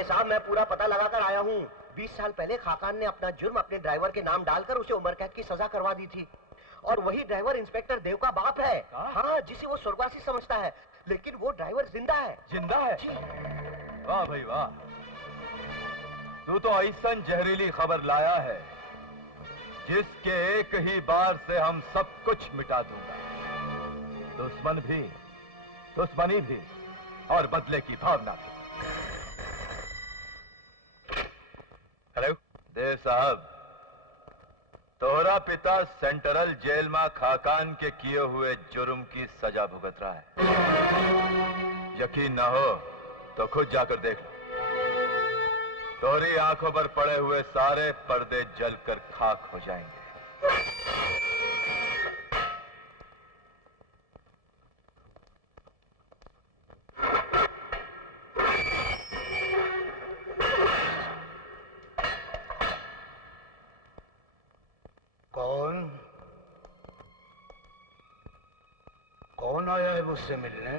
दरोगे साहब, मैं पूरा पता लगाकर आया हूँ। 20 साल पहले खाकान ने अपना जुर्म अपने ड्राइवर के नाम डालकर उसे उम्र कैद की सजा करवा दी थी। और वही ड्राइवर इंस्पेक्टर देव का बाप है। हाँ, जिसे वो स्वर्गवासी समझता है, लेकिन वो ड्राइवर जिंदा है। जिंदा है? जी। वाह भाई वाह, तू तो ऐसा जहरीली खबर लाया है जिसके एक ही बार से हम सब कुछ मिटा दूंगा। दुश्मन भी, दुश्मनी भी और बदले की भावना भी। हेलो देव साहब, तोहरा पिता सेंट्रल जेल में खाकान के किए हुए जुर्म की सजा भुगत रहा है। यकीन ना हो तो खुद जाकर देख लो। तोहरी आंखों पर पड़े हुए सारे पर्दे जलकर खाक हो जाएंगे। कौन आया है मुझसे मिलने?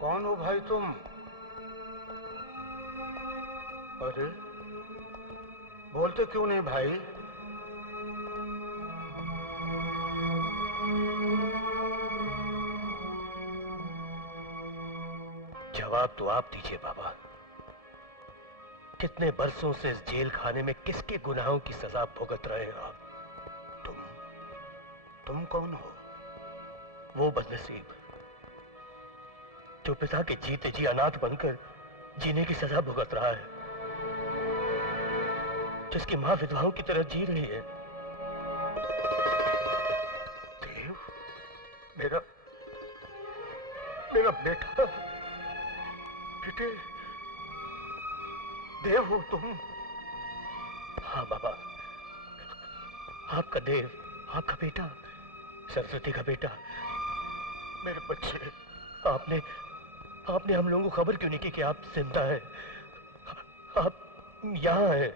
कौन हो भाई तुम? अरे बोलते क्यों नहीं भाई? जवाब तो आप दीजिए बाबा। कितने बरसों से इस जेल खाने में किसके गुनाहों की सजा भुगत रहे हैं आप? तुम कौन हो? वो बदनसीब जो पिता के जीते जी अनाथ बनकर जीने की सजा भुगत रहा है, जिसकी मां विधवाओं की तरह जी रही है। देव, मेरा बेटा, बेटे, देव हो तुम? हाँ बाबा, आपका देव, आपका बेटा, सरस्वती का बेटा। मेरे बच्चे, आपने हम लोगों को खबर क्यों नहीं की कि आप जिंदा हैं? आप यहाँ हैं।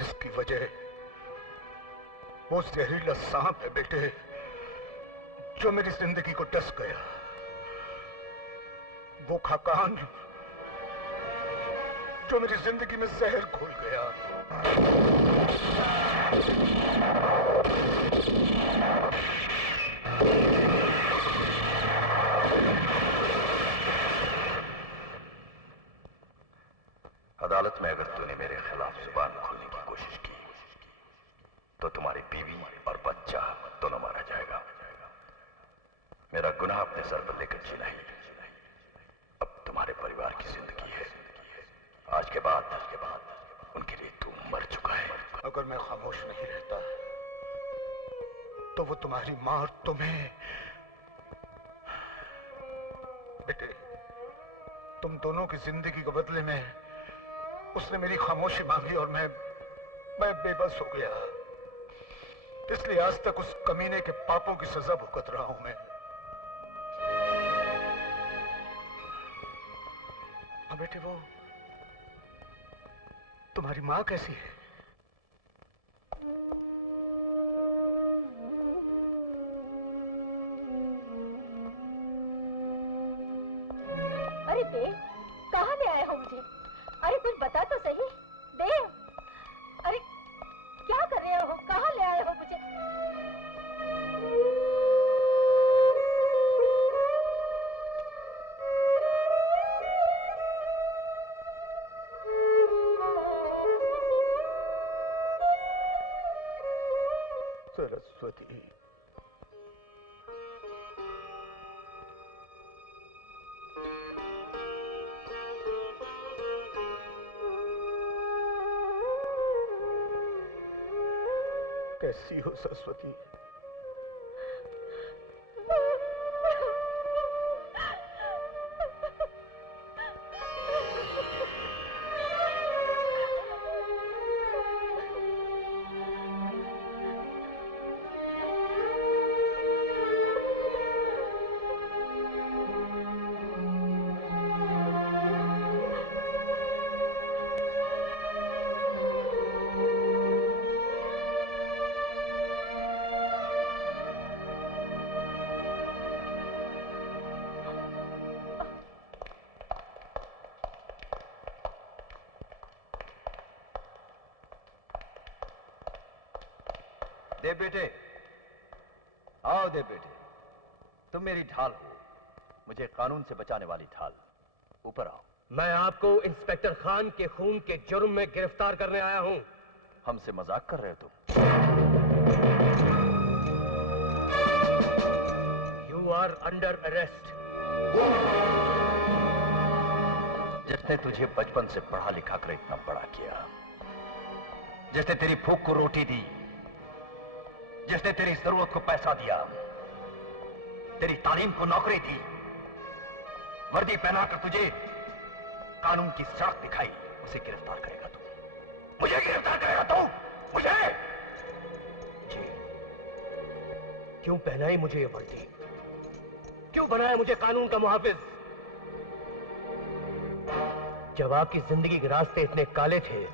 इसकी वजह वो जहरीला सांप है बेटे, जो मेरी जिंदगी को डस गया। वो खाकान जो मेरी जिंदगी में जहर घोल गया। अदालत में अगर तूने मेरे खिलाफ जुबान खोलने की कोशिश की तो तुम्हारी बीवी और बच्चा दोनों मारा जाएगा। मेरा गुनाह अपने सर पर लेकर जीना ही अब तुम्हारे परिवार की जिंदगी है। आज के बाद उनके लिए तू मर चुका है। अगर मैं खामोश नहीं रहता तो वो तुम्हारी मां और तुम्हें, बेटे, तुम दोनों की जिंदगी के बदले में उसने मेरी खामोशी मांगी और मैं बेबस हो गया। इसलिए आज तक उस कमीने के पापों की सजा भुगत रहा हूं मैं। हाँ बेटे, वो तुम्हारी मां कैसी है? अरे देव, कहाँ ले आए हो मुझे? अरे कुछ बता तो सही देव। अरे क्या कर रहे हो? कहाँ ले आए हो मुझे? सरस्वती, कैसी हो सरस्वती? देव बेटे, आओ देव बेटे, तुम मेरी ढाल हो, मुझे कानून से बचाने वाली ढाल। ऊपर आओ। मैं आपको इंस्पेक्टर खान के खून के जुर्म में गिरफ्तार करने आया हूं। हमसे मजाक कर रहे हो तुम? You are under arrest. जिसने तुझे बचपन से पढ़ा लिखा कर इतना बड़ा किया, जिसने तेरी भूख को रोटी दी, जिसने तेरी जरूरत को पैसा दिया, तेरी तालीम को नौकरी दी, वर्दी पहनाकर तुझे कानून की सड़क दिखाई, उसे गिरफ्तार करेगा तू? मुझे गिरफ्तार करेगा तू? मुझे? जी। क्यों पहनाई मुझे ये वर्दी? क्यों बनाया मुझे कानून का मुहाफिज? जब आपकी जिंदगी के रास्ते इतने काले थे,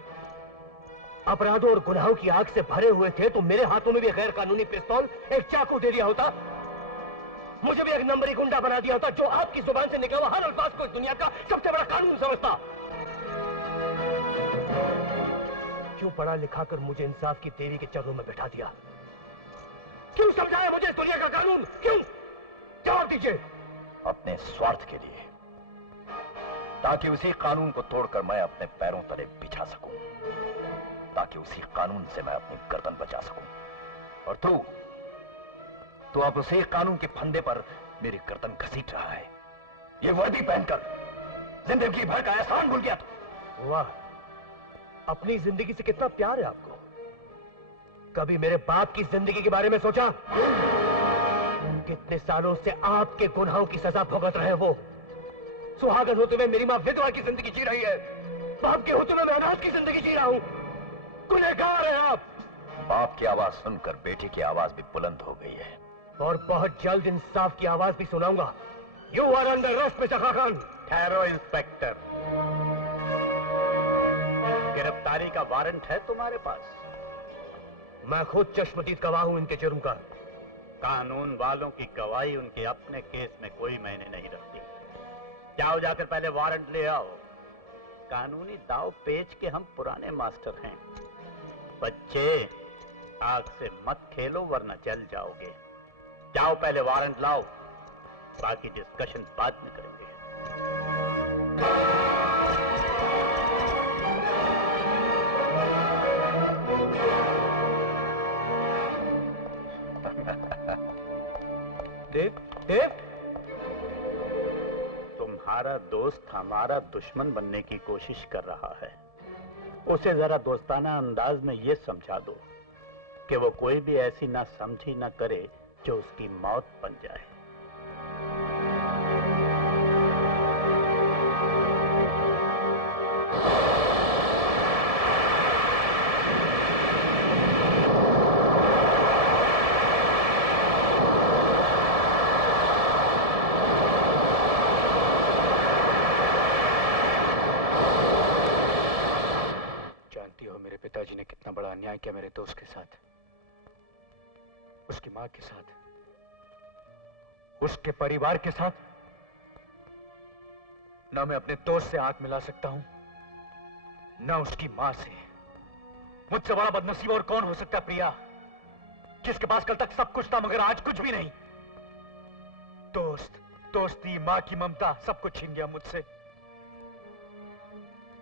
अपराधों और गुनाहों की आग से भरे हुए थे, तो मेरे हाथों में भी गैर कानूनी पिस्तौल, एक चाकू दे दिया होता। मुझे भी एक नंबरी गुंडा बना दिया होता, जो आपकी जुबान से निकला हुआ हर अल्फाज को दुनिया का सबसे बड़ा कानून समझता। क्यों पढ़ा लिखा कर मुझे इंसाफ की देवी के चरणों में बैठा दिया? क्यों समझाया मुझे इस दुनिया का कानून? क्यों? जवाब दीजिए। अपने स्वार्थ के लिए, ताकि उसी कानून को तोड़कर मैं अपने पैरों तले बिछा सकूं, ताकि उसी कानून से मैं अपनी गर्दन बचा सकूं। और तू अब उसी कानून के फंदे पर मेरी गर्दन घसीट रहा है। ये वर्दी पहनकर जिंदगी भर का एहसान भूल गया तू। वाह, अपनी जिंदगी से कितना प्यार है आपको। कभी मेरे बाप की जिंदगी के बारे में सोचा? कितने सालों से आपके गुनाहों की सजा भुगत रहे वो। सुहागन होते हुए मेरी मां विधवा की जिंदगी जी रही है, बाप के होते हुए मैं अनाथ की जिंदगी जी रहा हूं। गुनहगार हैं आप। बाप की आवाज सुनकर बेटे की आवाज भी बुलंद हो गई है, और बहुत जल्द इंसाफ की आवाज भी सुनाऊंगा। You are under arrest mister Khan. ठहरो इंस्पेक्टर, गिरफ्तारी का वारंट है तुम्हारे पास? मैं खुद चश्मदीद गवाह हूं इनके जुर्म का। कानून वालों की गवाही उनके अपने केस में कोई मायने नहीं रखती। जाओ जाकर पहले वारंट ले आओ। कानूनी दाव पेच के हम पुराने मास्टर हैं। बच्चे, आग से मत खेलो वरना जल जाओगे। जाओ पहले वारंट लाओ, बाकी डिस्कशन बाद में करेंगे। देव, तुम्हारा दोस्त हमारा दुश्मन बनने की कोशिश कर रहा है। उसे जरा दोस्ताना अंदाज में यह समझा दो कि वो कोई भी ऐसी ना समझी ना करे जो उसकी मौत बन जाए। जानती हो मेरे पिताजी ने कितना बड़ा अन्याय किया मेरे दोस्त के साथ, उसकी मां के साथ, उसके परिवार के साथ। ना मैं अपने दोस्त से आंख मिला सकता हूं, ना उसकी मां से। मुझसे बड़ा बदनसीब और कौन हो सकता प्रिया, जिसके पास कल तक सब कुछ था मगर आज कुछ भी नहीं। दोस्ती, मां की ममता, सब कुछ छीन गया मुझसे।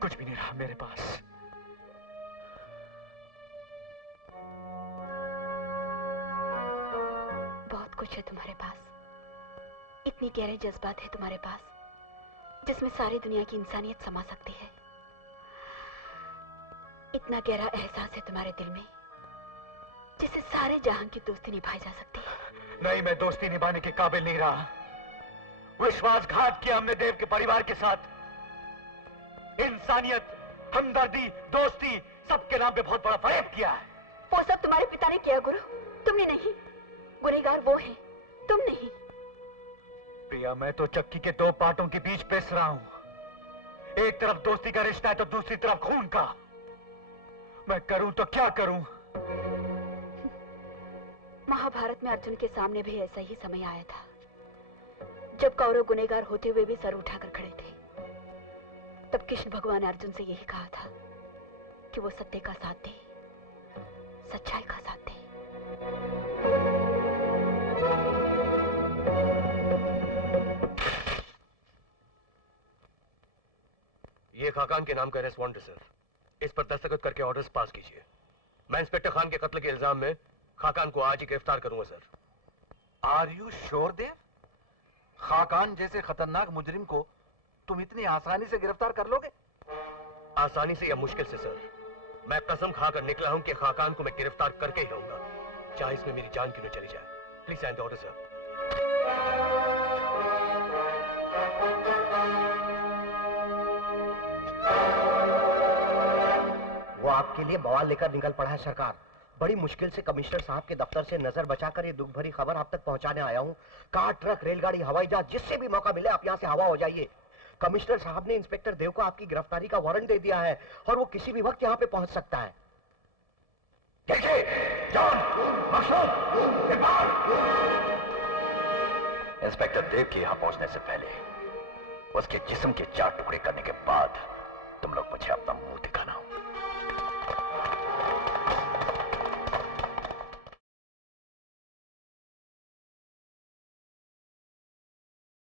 कुछ भी नहीं रहा मेरे पास। बहुत कुछ है तुम्हारे पास, इतनी गहरे जज्बात है तुम्हारे पास, जिसमें सारी दुनिया की इंसानियत समा सकती है। इतना गहरा एहसास है तुम्हारे दिल में, जिससे सारे जहां की दोस्ती निभाई जा सकती है। नहीं, मैं दोस्ती निभाने के काबिल नहीं रहा। विश्वासघात किया हमने देव के परिवार के साथ। इंसानियत, हमदर्दी, दोस्ती, सबके नाम पे बहुत बड़ा फरेब किया है। वो सब तुम्हारे पिता ने किया गुरु, तुमने नहीं। गुनहगार वो है, तुम नहीं। प्रिया, मैं तो चक्की के दो पार्टों के बीच पिस रहा हूं। एक तरफ दोस्ती का रिश्ता है तो दूसरी तरफ खून का। मैं करूं तो क्या करूं? महाभारत में अर्जुन के सामने भी ऐसा ही समय आया था, जब कौरव गुनहगार होते हुए भी सर उठाकर खड़े थे। तब कृष्ण भगवान ने अर्जुन से यही कहा था कि वो सत्य का साथ दे, सच्चाई का साथ दे। ये खाकान के नाम का अरेस्ट वारंट है सर। इस पर दस्तखत करके ऑर्डर्स पास कीजिए। मैं इंस्पेक्टर खान के कत्ल के इल्जाम में खाकान को आज ही गिरफ्तार करूंगा सर। आर यू श्योर देव? खाकान जैसे खतरनाक मुजरिम को तुम इतनी आसानी से गिरफ्तार कर लोगे? आसानी से या मुश्किल से सर, मैं कसम खाकर निकला हूं कि खाकान को मैं गिरफ्तार करके ही रहूंगा, चाहे इसमें मेरी जान क्यों न चली जाए। Please sign the order sir. वो आपके लिए बवाल लेकर निकल पड़ा है सरकार। बड़ी मुश्किल से कमिश्नर साहब के दफ्तर से नजर बचाकर ये दुख भरी खबर आप तक पहुंचाने आया हूं। कार, ट्रक, रेलगाड़ी, हवाई जहाज, जिससे भी मौका मिले आप यहां से हवा हो जाइए। कमिश्नर साहब ने इंस्पेक्टर देव को आपकी गिरफ्तारी का वारंट दे दिया है और वो किसी भी वक्त यहां पे पहुंच सकता है। देखिए जॉन, मकसूद, इकबाल, इंस्पेक्टर देव के यहां पहुंचने से पहले उसके जिस्म के 4 टुकड़े करने के बाद तुम लोग मुझे अपना मुंह दिखाना।